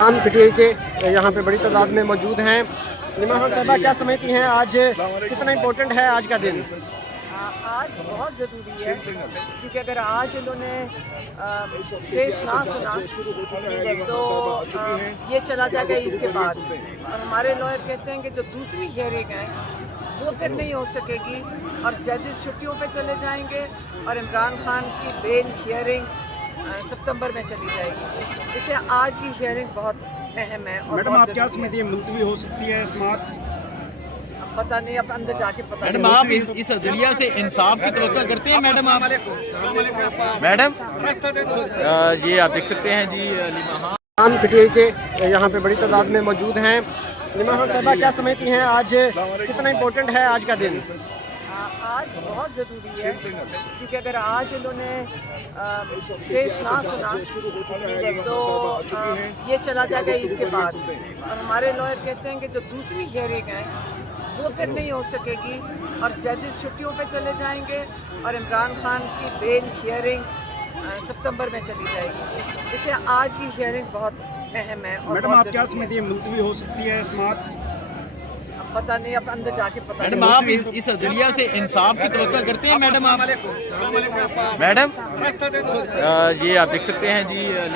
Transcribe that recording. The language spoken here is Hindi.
पीटीआई के यहाँ पे बड़ी तादाद में मौजूद हैं। नीमा खान साहबा, क्या समझती हैं आज कितना इम्पोर्टेंट है आज का दिन? आज बहुत ज़रूरी है क्योंकि अगर आज इन्होंने केस ना सुना तो ये चला जाएगा ईद के बाद। और हमारे लॉयर कहते हैं कि जो दूसरी हियरिंग है वो फिर नहीं हो सकेगी और जजेस छुट्टियों पे चले जाएंगे और इमरान खान की बेल हियरिंग सितंबर में चली जाएगी। इससे आज की हियरिंग बहुत अहम है। और मैडम, आप क्या समझती हैं, मुलतवी हो सकती है समाअत? पता नहीं, अब अंदर जाके पता मैडम नहीं। आप इस अदलिया से इंसाफ की तवक्को करते हैं? मैडम आप मैडम ये आप देख सकते हैं जी नीमा खान पीटीआई के यहाँ पे बड़ी तादाद में मौजूद हैं। नीमा खान साहबा, क्या समझती हैं आज कितना इम्पोर्टेंट है आज का दिन? आज बहुत ज़रूरी है क्योंकि अगर आज इन्होंने केस ना सुना तो ये चला जाएगा ईद के बाद। और हमारे लॉयर कहते हैं कि जो दूसरी हियरिंग है वो फिर नहीं हो सकेगी और जजेस छुट्टियों पे चले जाएंगे और इमरान खान की बेल हियरिंग सितंबर में चली जाएगी। इससे आज की हियरिंग बहुत अहम है। और मैडम, आप क्या समझती हैं, मुलतवी हो सकती है समाअत? पता नहीं, अब अंदर जाके पता मैडम नहीं। आप इस अदलिया से इंसाफ की तवक्को करते हैं? मैडम आप मैडम ये आप देख सकते हैं जी